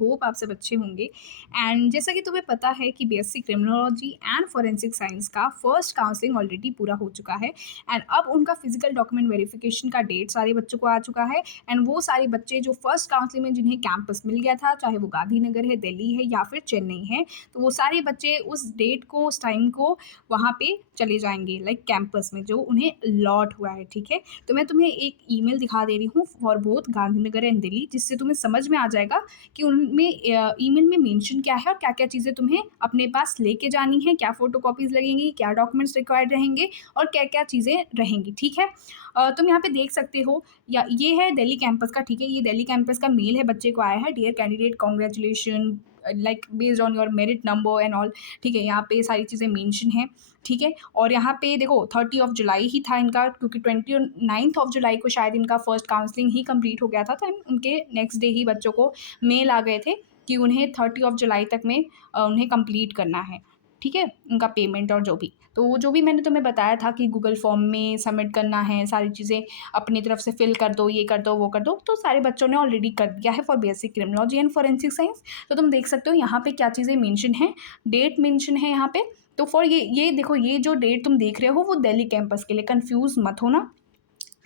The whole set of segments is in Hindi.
होप आप सब अच्छे होंगे। एंड जैसा कि तुम्हें पता है कि BSc criminology and forensic science का फर्स्ट काउंसलिंग ऑलरेडी पूरा हो चुका है। एंड अब उनका फिजिकल डॉक्यूमेंट वेरिफिकेशन का डेट सारे बच्चों को आ चुका है। एंड वो सारे बच्चे जो फर्स्ट काउंसलिंग में जिन्हें कैंपस मिल गया था, चाहे वो गांधीनगर है, दिल्ली है या फिर चेन्नई है, तो वो सारे बच्चे उस डेट को, उस टाइम को वहाँ पे चले जाएंगे, लाइक कैंपस में जो उन्हें लॉट हुआ है। ठीक है, तो मैं तुम्हें एक ईमेल दिखा दे रही हूँ for both Gandhinagar and Delhi, जिससे तुम्हें समझ में आ जाएगा कि उनमें ईमेल में मेंशन क्या है और क्या क्या चीज़ें तुम्हें अपने पास लेके जानी है, क्या फोटो कॉपीज लगेंगी, क्या डॉक्यूमेंट्स रिक्वायर्ड रहेंगे और क्या क्या चीज़ें रहेंगी। ठीक है, तुम यहाँ पे देख सकते हो, या ये है दिल्ली कैंपस का। ठीक है, ये दिल्ली कैंपस का मेल है, बच्चे को आया है, dear candidate congratulation like based on your merit number and all. ठीक है, यहाँ पे सारी चीज़ें मेंशन है। ठीक है, और यहाँ पे देखो 30 ऑफ जुलाई ही था इनका, क्योंकि 29 ऑफ जुलाई को शायद इनका फर्स्ट काउंसलिंग ही कंप्लीट हो गया था, तो उनके नेक्स्ट डे ही बच्चों को मेल आ गए थे कि उन्हें 30 ऑफ जुलाई तक में उन्हें कंप्लीट करना है। ठीक है, उनका पेमेंट और जो भी, तो वो जो भी मैंने तुम्हें बताया था कि गूगल फॉर्म में सबमिट करना है, सारी चीज़ें अपनी तरफ से फिल कर दो, ये कर दो, वो कर दो, तो सारे बच्चों ने ऑलरेडी कर दिया है for BSc criminology and forensic science. तो तुम देख सकते हो यहाँ पे क्या चीज़ें मेंशन है, डेट मेंशन है यहाँ पे। तो फॉर ये देखो, ये जो डेट तुम देख रहे हो वो दिल्ली कैंपस के लिए, कंफ्यूज मत होना।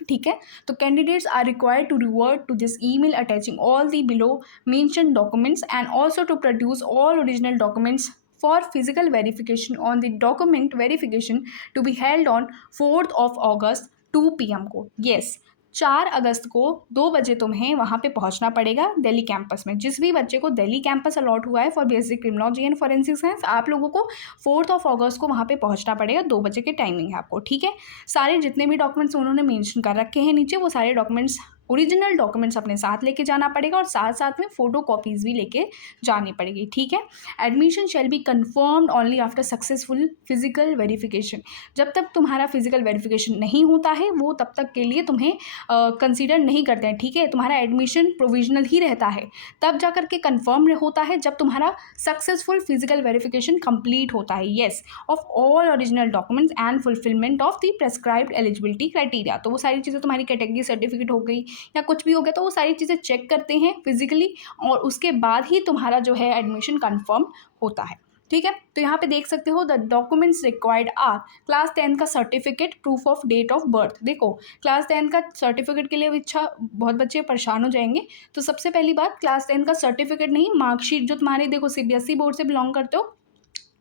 ठीक है, तो candidates are required to revert to this email attaching all the below mention documents and also to produce all original documents for physical verification on the document verification to be held on 4th of August 2 PM को। yes, 4 अगस्त को 2 बजे तुम्हें वहाँ पे पहुँचना पड़ेगा दिल्ली कैंपस में। जिस भी बच्चे को दिल्ली कैंपस अलॉट हुआ है for basic criminology and forensic science, आप लोगों को 4th ऑफ अगस्त को वहाँ पे पहुँचना पड़ेगा, 2 बजे के टाइमिंग है आपको। ठीक है, सारे जितने भी डॉक्यूमेंट्स उन्होंने मेंशन कर रखे हैं नीचे, वो सारे डॉक्यूमेंट्स, ओरिजिनल डॉक्यूमेंट्स अपने साथ लेके जाना पड़ेगा और साथ साथ में फोटो कॉपीज़ भी लेके जानी पड़ेगी। ठीक है, admission shall be confirmed only after successful physical verification. जब तक तुम्हारा फिजिकल वेरिफिकेशन नहीं होता है, वो तब तक के लिए तुम्हें कंसीडर नहीं करते हैं। ठीक है, तुम्हारा एडमिशन प्रोविजनल ही रहता है, तब जा करके कन्फर्म होता है जब तुम्हारा सक्सेसफुल फिजिकल वेरिफिकेशन कंप्लीट होता है, yes, of all original documents and fulfilment of the prescribed eligibility criteria. तो वो सारी चीज़ें, तुम्हारी कैटेगरी सर्टिफिकेट हो गई या कुछ भी हो गया, तो वो सारी चीज़ें चेक करते हैं फिजिकली, और उसके बाद ही तुम्हारा जो है एडमिशन कंफर्म होता है। ठीक है, तो यहाँ पे देख सकते हो the documents required are class 10 का certificate, proof of date of birth. देखो, क्लास 10 का सर्टिफिकेट के लिए भी अच्छा, बहुत बच्चे परेशान हो जाएंगे। तो सबसे पहली बात, क्लास 10 का सर्टिफिकेट नहीं, मार्कशीट जो तुम्हारे, देखो सीबीएसई बोर्ड से बिलोंग करते हो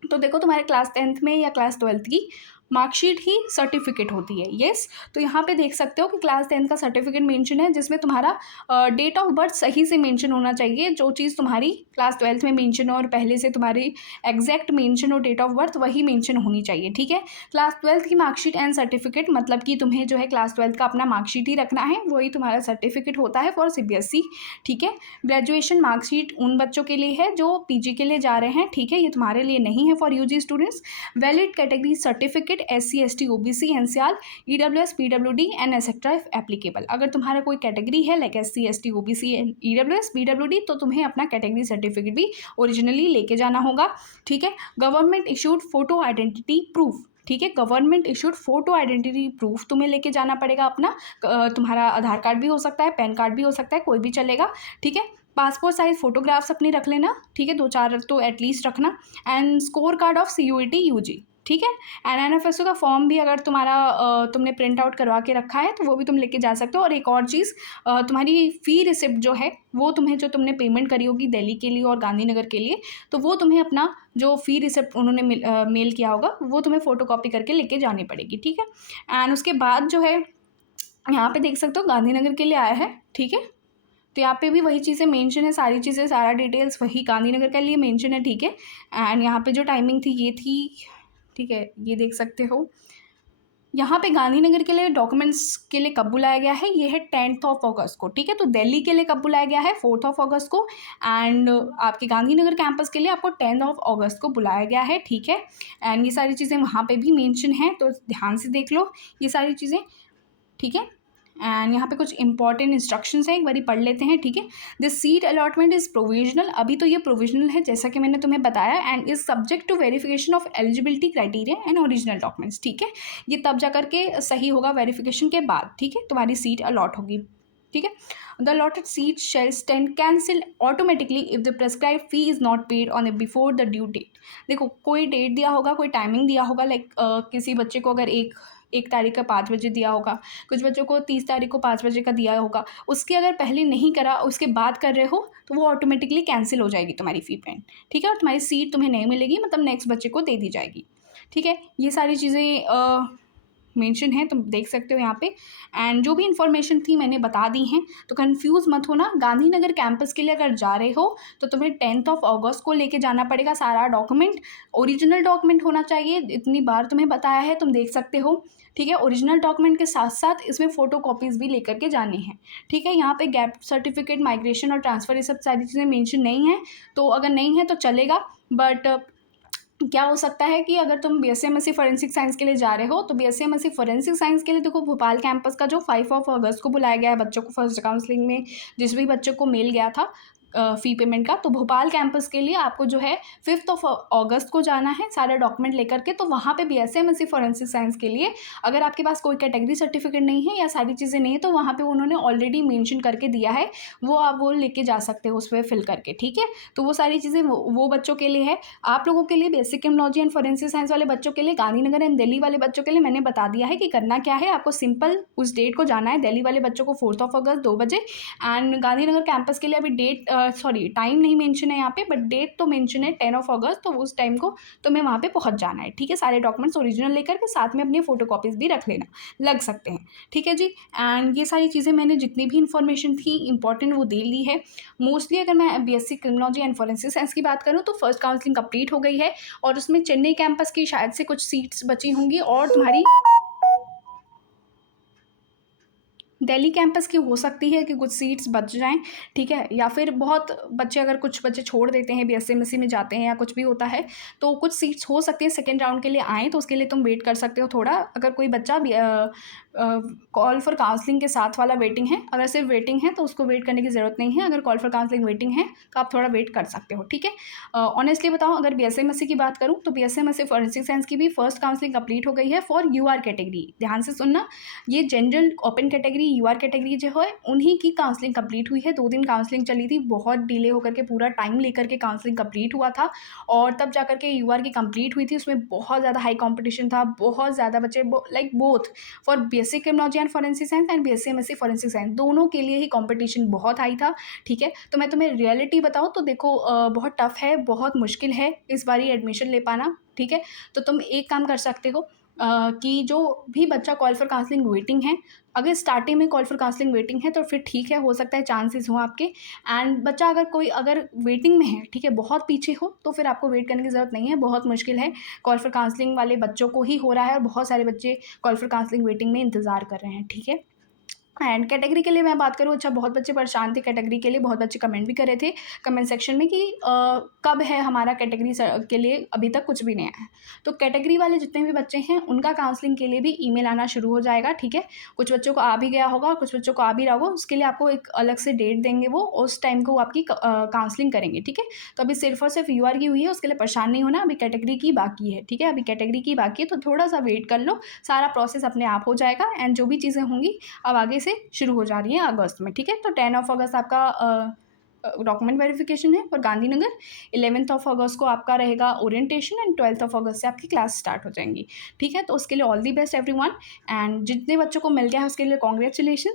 तो देखो तुम्हारे क्लास 10th में या क्लास 12th की मार्कशीट ही सर्टिफिकेट होती है। येस, तो यहाँ पे देख सकते हो कि क्लास 10 का सर्टिफिकेट मेंशन है, जिसमें तुम्हारा डेट ऑफ बर्थ सही से मेंशन होना चाहिए। जो चीज़ तुम्हारी क्लास 12th में मेंशन हो और पहले से तुम्हारी एग्जैक्ट मेंशन हो डेट ऑफ बर्थ, वही मेंशन होनी चाहिए। ठीक है, क्लास 12th की मार्कशीट एंड सर्टिफिकेट, मतलब कि तुम्हें जो है क्लास 12th का अपना मार्कशीट ही रखना है, वही तुम्हारा सर्टिफिकेट होता है फॉर सीबीएसई। ठीक है, ग्रेजुएशन मार्कशीट उन बच्चों के लिए है जो पीजी के लिए जा रहे हैं। ठीक है, ये तुम्हारे लिए नहीं है for UG students. Valid category certificate SC ST OBC NCR EWS PWD and etcetera if applicable. अगर तुम्हारा कोई कैटेगरी है like SC ST OBC EWS PWD, तो तुम्हें अपना कैटेगरी सर्टिफिकेट भी ओरिजिनली लेके जाना होगा। ठीक है, government issued photo identity proof. ठीक है, government issued photo identity proof तुम्हें लेके जाना पड़ेगा अपना। तुम्हारा आधार कार्ड भी हो सकता है, पैन कार्ड भी हो सकता है, कोई भी चलेगा। ठीक है, पासपोर्ट साइज फोटोग्राफ्स अपनी रख लेना। ठीक है, 2-4 तो एटलीस्ट रखना। And score card of CUET UG। ठीक है, एंड NFSO का फॉर्म भी अगर तुमने प्रिंट आउट करवा के रखा है तो वो भी तुम लेके जा सकते हो। और एक और चीज़, तुम्हारी फ़ी रिसिप्ट जो है, वो तुम्हें, जो तुमने पेमेंट करी होगी दिल्ली के लिए और गांधीनगर के लिए, तो वो तुम्हें अपना जो फ़ी रिसिप्ट उन्होंने मेल किया होगा, वो तुम्हें फ़ोटोकॉपी करके लेके जानी पड़ेगी। ठीक है, एंड उसके बाद जो है, यहाँ पे देख सकते हो गांधीनगर के लिए आया है। ठीक है, तो यहाँ पे भी वही चीज़ें मेंशन है, सारी चीज़ें, सारा डिटेल्स वही गांधीनगर के लिए मेंशन है। ठीक है, एंड यहाँ पे जो टाइमिंग थी ये थी। ठीक है, ये देख सकते हो यहाँ पे गांधीनगर के लिए डॉक्यूमेंट्स के लिए कब बुलाया गया है, ये है 10th ऑफ अगस्त को। ठीक है, तो दिल्ली के लिए कब बुलाया गया है, 4th ऑफ अगस्त को। एंड आपके गांधीनगर कैंपस के लिए आपको 10th ऑफ अगस्त को बुलाया गया है। ठीक है, एंड ये सारी चीज़ें वहाँ पे भी मेंशन है, तो ध्यान से देख लो ये सारी चीज़ें। ठीक है, एंड यहाँ पे कुछ इंपॉर्टेंट इंस्ट्रक्शंस हैं, एक बारी पढ़ लेते हैं। ठीक है, this seat allotment is provisional. अभी तो ये प्रोविजनल है जैसा कि मैंने तुम्हें बताया, and is subject to verification of eligibility criteria and original documents. ठीक है, ये तब जा करके सही होगा वेरिफिकेशन के बाद। ठीक है, तुम्हारी सीट अलॉट होगी। ठीक है। The allotted seat shall stand cancelled automatically if the prescribed fee is not paid on a before the due date। देखो कोई डेट दिया होगा, कोई टाइमिंग दिया होगा, लाइक किसी बच्चे को अगर एक तारीख का 5 बजे दिया होगा, कुछ बच्चों को 30 तारीख को 5 बजे का दिया होगा, उसकी अगर पहले नहीं करा उसके बाद कर रहे हो तो वो ऑटोमेटिकली कैंसिल हो जाएगी तुम्हारी फ़ी पेमेंट, ठीक है, और तुम्हारी सीट तुम्हें नहीं मिलेगी, मतलब नेक्स्ट बच्चे को दे दी जाएगी, ठीक है। ये सारी चीज़ें मेंशन है, तुम देख सकते हो यहाँ पे। एंड जो भी इन्फॉर्मेशन थी मैंने बता दी हैं, तो कंफ्यूज मत होना। गांधीनगर कैंपस के लिए अगर जा रहे हो तो तुम्हें 10 अगस्त को लेके जाना पड़ेगा सारा डॉक्यूमेंट। ओरिजिनल डॉक्यूमेंट होना चाहिए, इतनी बार तुम्हें बताया है, तुम देख सकते हो, ठीक है। ओरिजिनल डॉक्यूमेंट के साथ साथ इसमें फ़ोटो कॉपीज़ भी लेकर के जानी है, ठीक है। यहाँ पे गैप सर्टिफिकेट, माइग्रेशन और ट्रांसफ़र, ये सब सारी चीज़ें मेंशन नहीं है, तो अगर नहीं है तो चलेगा। बट क्या हो सकता है कि अगर तुम बीएससी एमएससी फॉरेंसिक साइंस के लिए जा रहे हो तो बीएससी एमएससी फॉरेंसिक साइंस के लिए देखो भोपाल कैंपस का जो 5 अगस्त को बुलाया गया है बच्चों को फर्स्ट काउंसलिंग में, जिस भी बच्चों को मेल गया था फ़ी पेमेंट का, तो भोपाल कैंपस के लिए आपको जो है 5 अगस्त को जाना है सारे डॉक्यूमेंट लेकर के। तो वहाँ पे बीएससी एमएससी फॉरेंसिक साइंस के लिए अगर आपके पास कोई कैटेगरी सर्टिफिकेट नहीं है या सारी चीज़ें नहीं है तो वहाँ पे उन्होंने ऑलरेडी मेंशन करके दिया है, वो आप वो लेके जा सकते हो उस पर फिल करके, ठीक है। तो वो सारी चीज़ें वो बच्चों के लिए है। आप लोगों के लिए basic criminology and forensic science वाले बच्चों के लिए, गांधीनगर एंड दिल्ली वाले बच्चों के लिए मैंने बता दिया है कि करना क्या है। आपको सिंपल उस डेट को जाना है। दिल्ली वाले बच्चों को 4 अगस्त 2 बजे, एंड गांधीनगर कैंपस के लिए अभी डेट टाइम नहीं मेंशन है यहाँ पे, बट डेट तो मेंशन है 10 अगस्त, तो उस टाइम को तुम्हें वहाँ पे पहुँच जाना है, ठीक है। सारे डॉक्यूमेंट्स ओरिजिनल लेकर के साथ में अपनी फोटो कॉपीज़ भी रख लेना, लग सकते हैं, ठीक है जी। एंड ये सारी चीज़ें मैंने जितनी भी इन्फॉर्मेशन थी इंपॉर्टेंट वो दे ली है मोस्टली। अगर मैं BSc criminology and forensic science की बात करूँ तो फर्स्ट काउंसलिंग कंप्लीट हो गई है और उसमें चेन्नई कैंपस की शायद से कुछ सीट्स बची होंगी और तुम्हारी दिल्ली कैंपस की हो सकती है कि कुछ सीट्स बच जाएँ, ठीक है। या फिर बहुत बच्चे, अगर कुछ बच्चे छोड़ देते हैं, बीएससी एमएससी में जाते हैं या कुछ भी होता है, तो कुछ सीट्स हो सकती है सेकंड राउंड के लिए आएँ, तो उसके लिए तुम वेट कर सकते हो थोड़ा। अगर कोई बच्चा कॉल फॉर काउंसलिंग के साथ वाला वेटिंग है, अगर सिर्फ वेटिंग है तो उसको वेट करने की ज़रूरत नहीं है। अगर कॉल फॉर काउंसलिंग वेटिंग है तो आप थोड़ा वेट कर सकते हो, ठीक है। ऑनेस्टली बताऊँ, अगर बीएससी एमएससी की बात करूँ तो बीएससी एमएससी फॉरेंसिक साइंस की भी फर्स्ट काउंसलिंग कंप्लीट हो गई है फॉर यूआर कैटेगरी। ध्यान से सुनना, ये general open category UR category जो है उन्हीं की काउंसलिंग कंप्लीट हुई है। 2 दिन काउंसलिंग चली थी, बहुत डिले होकर के, पूरा टाइम लेकर के काउंसलिंग कंप्लीट हुआ था और तब जाकर के यूआर की कंप्लीट हुई थी। उसमें बहुत ज़्यादा हाई कंपटीशन था, बहुत ज़्यादा बच्चे, like both for BSc criminology and forensic science and BSc MSc forensic science, दोनों के लिए ही कंपटीशन बहुत हाई था, ठीक है। तो मैं तुम्हें रियलिटी बताऊँ तो देखो बहुत टफ है, बहुत मुश्किल है इस बारी एडमिशन ले पाना, ठीक है। तो तुम एक काम कर सकते हो कि जो भी बच्चा कॉल फॉर काउंसलिंग वेटिंग है, अगर स्टार्टिंग में कॉल फॉर काउंसलिंग वेटिंग है तो फिर ठीक है, हो सकता है चांसेस हो आपके। एंड बच्चा अगर वेटिंग में है, ठीक है, बहुत पीछे हो, तो फिर आपको वेट करने की ज़रूरत नहीं है, बहुत मुश्किल है। कॉल फॉर काउंसलिंग वाले बच्चों को ही हो रहा है और बहुत सारे बच्चे कॉल फॉर काउंसलिंग वेटिंग में इंतज़ार कर रहे हैं, ठीक है। एंड कैटेगरी के लिए मैं बात करूँ, अच्छा बहुत बच्चे परेशान थे कैटेगरी के लिए, बहुत बच्चे कमेंट भी करे थे कमेंट सेक्शन में कि कब है हमारा कैटेगरी के लिए, अभी तक कुछ भी नहीं आया है। तो कैटेगरी वाले जितने भी बच्चे हैं उनका काउंसलिंग के लिए भी ईमेल आना शुरू हो जाएगा, ठीक है। कुछ बच्चों को आ भी गया होगा, कुछ बच्चों को आ भी रहा होगा, उसके लिए आपको एक अलग से डेट देंगे, वो उस टाइम को वो आपकी काउंसलिंग करेंगे, ठीक है। तो अभी सिर्फ और सिर्फ यूआर की हुई है, उसके लिए परेशान नहीं होना, अभी कैटेगरी की बाकी है, ठीक है। अभी कैटेगरी की बाकी है तो थोड़ा सा वेट कर लो, सारा प्रोसेस अपने आप हो जाएगा। एंड जो भी चीज़ें होंगी अब आगे से शुरू हो जा रही है अगस्त में, ठीक है। तो 10 अगस्त आपका डॉक्यूमेंट वेरिफिकेशन है और गांधीनगर 11 अगस्त को आपका रहेगा ओरिएंटेशन एंड 12 अगस्त से आपकी क्लास स्टार्ट हो जाएंगी, ठीक है। तो उसके लिए all the best everyone. And जितने बच्चों को मिल गया है उसके लिए कॉन्ग्रेचुलेशन।